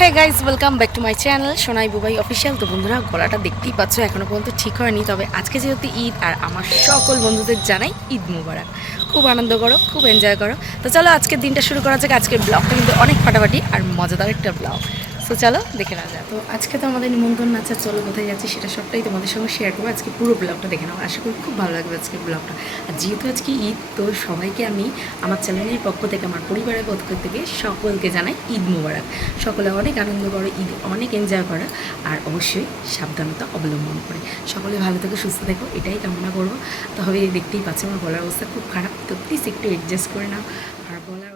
হ্যাঁ guys welcome back to my channel Sonai Bubai official তো বন্ধুরা, গলাটা দেখতেই পাচ্ছ এখনও পর্যন্ত ঠিক হয়নি। তবে আজকে যেহেতু ঈদ, আর আমার সকল বন্ধুদের জানাই ঈদ মুবারক। খুব আনন্দ করো, খুব এনজয় করো। তো চলো আজকের দিনটা শুরু করা যাক। আজকের ব্লগটা কিন্তু অনেক ফাটাফাটি আর মজাদার একটা ব্লগ। তো চলো দেখে নেওয়া যাক। তো আজকে তো আমাদের নিমন্ত্রণ আছে, চলো কোথায় যাচ্ছি সেটা সবটাই তোমাদের সঙ্গে শেয়ার করব। আজকে পুরো ব্লগটা দেখে নাও, আশা করি খুব ভালো লাগবে আজকের ব্লগটা আর যেহেতু আজকে ঈদ, তো সবাইকে আমি, আমার চ্যানেলের পক্ষ থেকে, আমার পরিবারের পক্ষ থেকে সকলকে জানাই ঈদ মুবারক। সকলে অনেক আনন্দ করো, ঈদ অনেক এনজয় করো, আর অবশ্যই সাবধানতা অবলম্বন করে। সকলে ভালো থেকে, সুস্থ থেকো, এটাই কামনা করব। তবে দেখতেই পাচ্ছ, আমার গলার অবস্থা খুব খারাপ, তো প্লিজ একটু অ্যাডজাস্ট করে নাও, আর গলার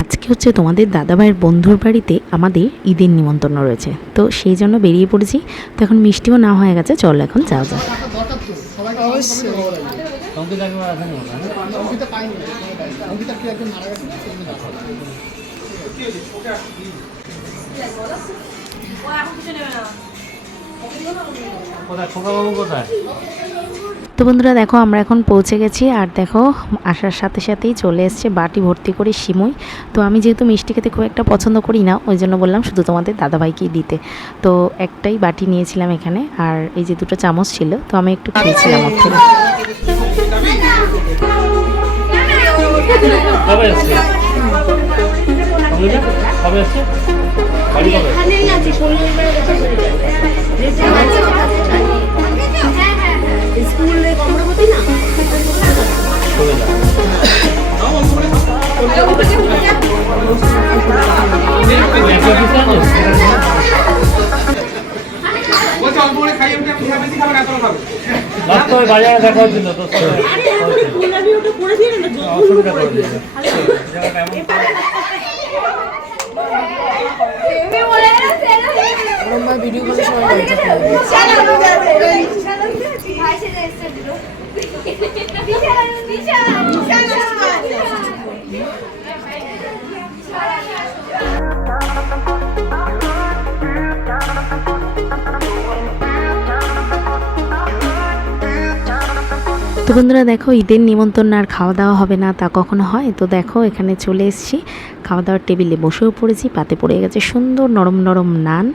আজকে হচ্ছে তোমাদের দাদাভাইয়ের বন্ধুর বাড়িতে আমাদের ঈদের নিমন্ত্রণ রয়েছে। তো সেই জন্য বেরিয়ে পড়েছি। তো এখন মিষ্টিও না হয়ে গেছে, চল এখন যাও খানি কোথায়? খোকাবাবু কোথায়? তো বন্ধুরা দেখো আমরা এখন পৌঁছে গেছি আর দেখো আসার সাথে সাথেই চলে এসছে বাটি ভর্তি করে সিমুই। তো আমি যেহেতু মিষ্টি খেতে খুব একটা পছন্দ করি না ওই জন্য বললাম শুধু তোমাদের দাদাভাইকেই দিতে। তো একটাই বাটি নিয়েছিলাম এখানে আর এই যে দুটো চামচ ছিল তো আমি একটু খেয়েছিলাম ওর থেকে। কবে আসছে অঙ্কিতা কবে আসছে বাড়ি কবে চলে যা তুই একলা বসে আছিস? রাস্তা সবাই লজ্জা দেখা বন্ধুরা দেখো, ঈদের নিমন্ত্রণ আর খাওয়া দাওয়া হবে না, তা কখনো হয়? তো দেখো, এখানে চলে এসেছি। খাওয়া দাওয়ার টেবিলে বসেও পড়েছি, পাতে পড়ে গেছে সুন্দর নরম নরম নান,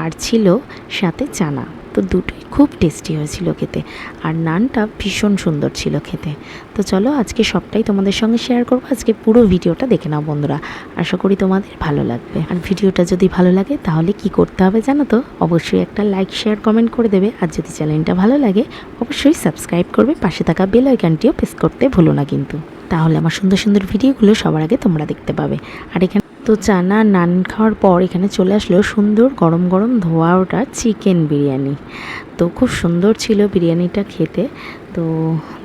আর ছিল সাথে চানা। তো দুটোই খুব টেস্টি হয়েছিল খেতে। আর নানটা ভীষণ সুন্দর ছিল খেতে। তো চলো আজকে সবটাই তোমাদের সঙ্গে শেয়ার করব। আজকে পুরো ভিডিওটা দেখে নাও বন্ধুরা। আশা করি তোমাদের ভালো লাগবে। আর ভিডিওটা যদি ভালো লাগে, তাহলে কি করতে হবে জানো তো? অবশ্যই একটা লাইক শেয়ার কমেন্ট করে দেবে। আর যদি চ্যানেলটা ভালো লাগে, অবশ্যই সাবস্ক্রাইব করবে। পাশে থাকা বেল আইকনটিও প্রেস করতে ভুলো না কিন্তু। তাহলে আমার সুন্দর সুন্দর ভিডিওগুলো সবার আগে তোমরা দেখতে পাবে। আর এখানে তো চানা নান খাওয়ার পর এখানে চলে আসলো সুন্দর গরম গরম ধোয়া ওটা চিকেন বিরিয়ানি। তো খুব সুন্দর ছিল বিরিয়ানিটা খেতে। তো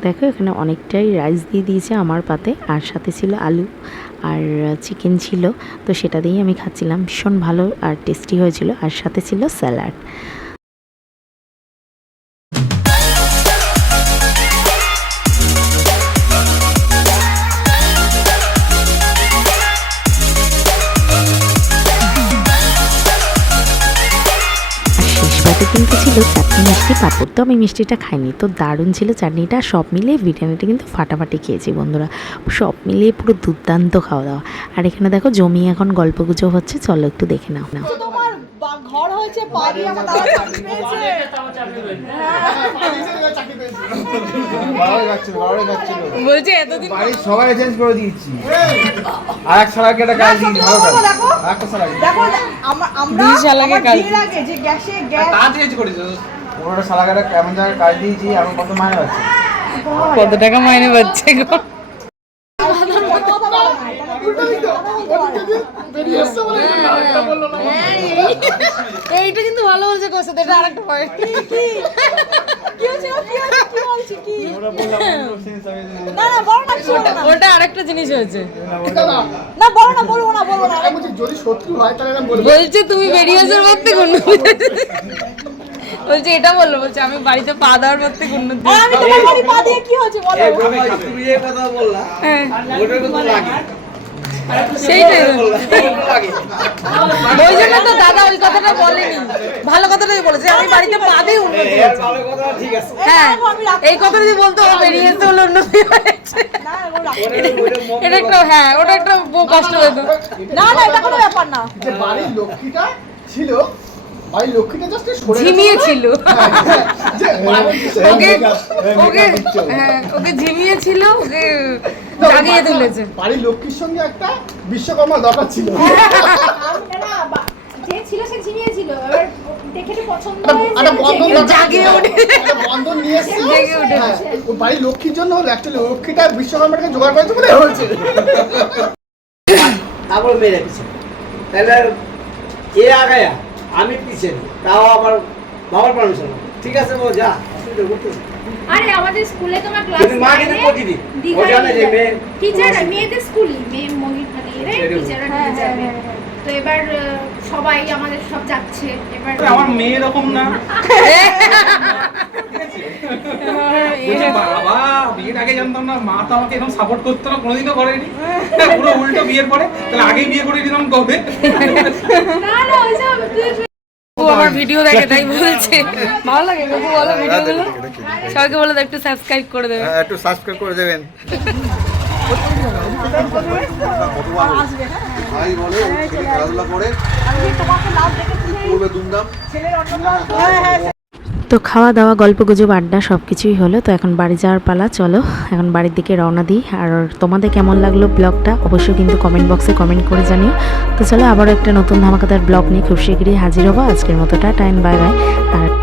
দেখো এখানে অনেকটাই রাইস দিয়ে দিয়েছে আমার পাতে, আর সাথে ছিল আলু আর চিকেন ছিল। তো সেটা দিয়েই আমি খাচ্ছিলাম। ভীষণ ভালো আর টেস্টি হয়েছিল। আর সাথে ছিল স্যালাড। পাতে কিন্তু ছিল চাটনি মিষ্টি পাঁপড়। তো আমি মিষ্টিটা খাইনি। তো দারুণ ছিল চাটনিটা। সব মিলে বিরিয়ানিটা কিন্তু ফাটাফাটি খেয়েছি বন্ধুরা। সব মিলিয়ে পুরো দুর্দান্ত খাওয়া দাওয়া। আর এখানে দেখো জমি এখন গল্পগুজব হচ্ছে। চলো একটু দেখে নাও। বা- ঘর হয়েছে বাড়ি আমার দাদা চাকরি পেয়েছে। বলছে এতদিন বাড়ির সবাই চেঞ্জ করে দিয়েছি। আর এক সালাকে একটা কাজ দিয়েছি ভালো কাজ একটা সালাকে দেখো আম- আমরা দুই শালাকে কাজ বিয়ের আগে যে গ্যাসে গ্যাস ওটা সালাকে একটা কেমন জায়গায় কাজ দিয়েছি এখন কত মায়ের আছে কত টাকা মাইনে পাচ্ছে গো? এইটা কিন্তু ভালো বলছে কোসে এটা আরেকটা পয়েন্ট কি? কি? কি বলছি কি না না বলো না কিছু বলো না। ওটা আরেকটা জিনিস হয়েছে না বলো না বলব না বলব না যদি সত্যি হয় তাহলে বলছে তুমি বেরিয়ে আসার পর থেকে অন্য বলছে এটা বলল বলছে আমি বাড়িতে পা দেওয়ার পর থেকে উন্নতি আমি তোমার বাড়ি পা দিয়ে কি হয়েছে বলো? তুমি যে কথা বললা হ্যাঁ, ওটার কথা লাগে সেইটাই। তো। লাগে ওই জন্য তো দাদা ওই কথাটা বলেনি। ভালো কথাটাই বলেছে আমি বাড়িতে পা দিয়ে উন্নতি এর ভালো কথা ঠিক আছে। হ্যাঁ এই কথা যদি বলতো ও বেরিয়ে এসে হলো উন্নতি হয়েছে। ওটা- ওটা এটা একটা হ্যাঁ ওটা একটা কষ্ট হতো না না এটা কোনো ব্যাপার না। যে বাড়ির লক্ষ্মীটা ছিল বাড়ির লক্ষ্মীটা জাস্ট সরে ঝিমিয়ে ছিল যে বাড়ির- ওকে ওকে হ্যাঁ ওকে ঝিমিয়ে ছিল ওকে জাগিয়ে তুলেছে। বাড়ির লক্ষ্মীর সঙ্গে একটা বিশ্বকর্মা দরকার ছিল। যে ছিল সে ঝিমিয়েছিল। এবার দেখে তো পছন্দ একটা- হয়েছে। একটা বন্ধন। ওঠে। নিয়ে জেগে উঠে। হ্যাঁ, বাড়ির লক্ষ্মীর জন্য হলো। অ্যাকচুয়ালি লক্ষ্মীটা বিশ্বকর্মাটাকে জোগাড় করেছে বলে হয়েছে। তারপর মেরে পিছে তাহলে কে আগায়া। আমি পিছনে তাও আমার বাবার পারমিশন ঠিক আছে ও যা অসুবিধা আরে আমাদের স্কুলে তোমার ক্লাস মা কিন্তু প্রতিদিন। ও জানে যে মেয়ে টিচার মেয়েদের স্কুলই মেয়ে মহিত মানে এরাই টিচার টিচাররা যাবে। তো এবার সবাই আমাদের সব যাচ্ছে এবার আমার মেয়ে এরকম না। বাবা বিয়ের আগে জানতাম না মা তো আমাকে এরকম সাপোর্ট করতো না কোনোদিনও করেনি। পুরো উল্টো বিয়ের পরে তাহলে আগেই বিয়ে করে দিলাম কবে? না না ওইসব ও আমার ভিডিও দেখে তাই বলছে। ভালো লাগে বাবু বলো ভিডিওগুলো সবাইকে বলে দাও একটু সাবস্ক্রাইব করে দেবে। একটু সাবস্ক্রাইব করে দেবেন। ভাই বলে খেলাধুলা করে আমি তোমাকে লাভ দেখেছি। করবে দুমদাম ছেলের অন্য হ্যাঁ হ্যাঁ তো খাওয়া দাওয়া, গল্প গুজব, আড্ডা সব কিছুই হলো। তো এখন বাড়ি যাওয়ার পালা, চলো। এখন বাড়ির দিকে রওনা দিই। আর তোমাদের কেমন লাগল ব্লগটা অবশ্যই কিন্তু কমেন্ট বক্সে কমেন্ট করে জানিও। তো চলো আবারও একটা নতুন ধামাকাদার ব্লগ নিয়ে খুব শীঘ্রই হাজির হব। আজকের মতো টাটা বাই বাই আর